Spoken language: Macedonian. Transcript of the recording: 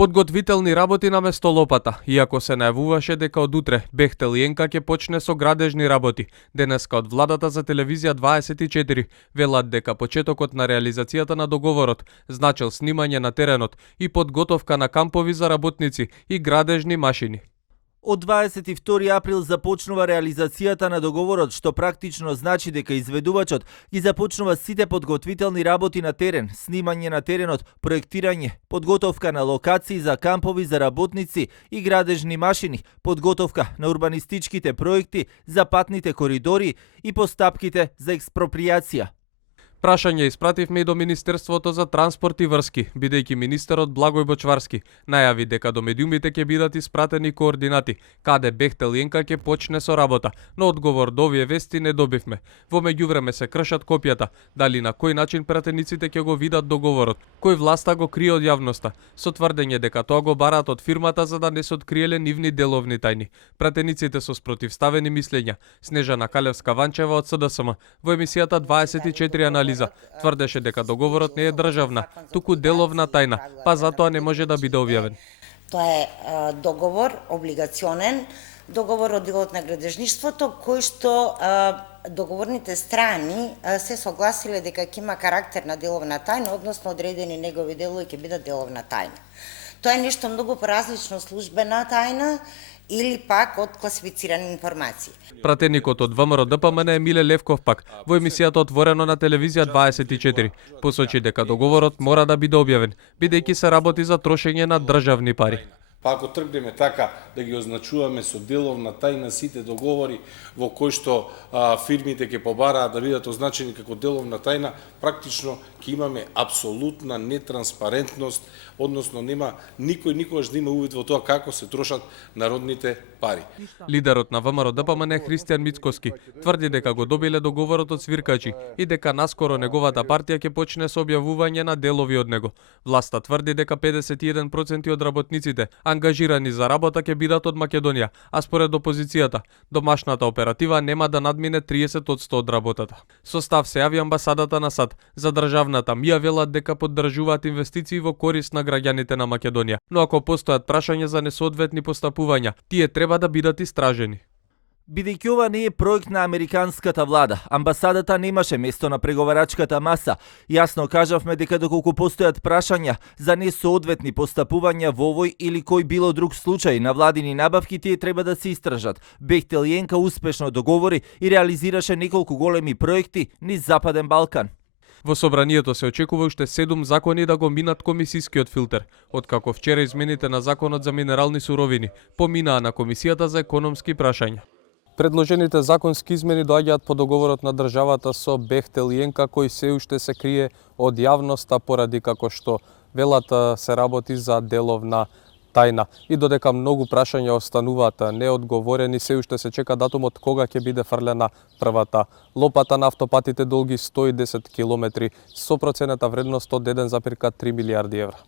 Подготвителни работи на место лопата, иако се најавуваше дека од утре Бехтел Јенка ќе почне со градежни работи. Денеска од владата за телевизија 24 велат дека почетокот на реализацијата на договорот значил снимање на теренот и подготовка на кампови за работници и градежни машини. Од 22 април започнува реализацијата на договорот, што практично значи дека изведувачот ги започнува сите подготвителни работи на терен, снимање на теренот, проектирање, подготовка на локации за кампови за работници и градежни машини, подготовка на урбанистичките проекти за патните коридори и постапките за експроприација. Прашање испративме и до Министерството за транспорт и врски, бидејќи министерот Благој Бочварски најави дека до медиумите ќе бидат испратени координати каде Бехтел Јенка ќе почне со работа, но одговор до овие вести не добивме. Во меѓувреме се кршат копијата, дали на кој начин пратениците ќе го видат договорот, кој власта го крие од јавноста, со тврдење дека тоа го бараат од фирмата за да не се откриеле нивни деловни тајни. Пратениците со спротивставени мислења, Снежана Калевска-Ванчева од СДСМ во емисијата 24 анализа тврдеше дека договорот не е државна, туку деловна тајна, па затоа не може да биде објавен. Тоа е договор облигационен, договор од делот на градежништвото, кој што договорните страни се согласиле дека ќе има карактер на деловна тајна, односно одредени негови делови ќе бидат деловна тајна. Тоа е нешто многу поразлично од службена тајна или пак од класифицирани информации. Пратеникот од ВМРО ДПМН Емиле Левков пак во емисијата Отворено на телевизија 24 посочи дека договорот мора да биде објавен, бидејќи се работи за трошење на државни пари. Па ако тргнеме така да ги означуваме со деловна тајна сите договори во кои што фирмите ќе побараат да бидат означени како деловна тајна, практично ќе имаме апсолутна нетранспарентност, односно нема никој никогаш да има увид во тоа како се трошат народните пари. Лидерот на ВМРО ДПМН Христијан Мицкоски тврди дека го добиле договорот од свиркачи и дека наскоро неговата партија ќе почне со објавување на делови од него. Власта тврди дека 51% од работниците ангажирани за работа ќе бидат од Македонија, а според опозицијата, домашната оператива нема да надмине 30% од работата. Со став се јави амбасадата на САД за државната МИА велат дека поддржуваат инвестиции во корист на граѓаните на Македонија, но ако постојат прашања за несоодветни постапувања, тие треба да бидат истражени. Бидејќи ова не е проект на американската влада, амбасадата немаше место на преговарачката маса. Јасно кажавме дека доколку постојат прашања за несоодветни постапувања во овој или кој било друг случај на владини набавки, тие треба да се истражат. Бехтел Јенка успешно договори и реализираше неколку големи проекти низ Западен Балкан. Во собранието се очекува уште 7 закони да го минат комисискиот филтер, откако вчера измените на законот за минерални суровини поминаа на Комисијата за економски прашања. Предложените законски измени доаѓаат по договорот на државата со Бехтел Јенка, кој се уште се крие од јавноста поради како што велат се работи за деловна тајна. И додека многу прашања остануваат неодговорени, се уште се чека датумот кога ќе биде фрлена првата лопата на автопатите долги 110 километри со процената вредност од 1,3 милијарди евра.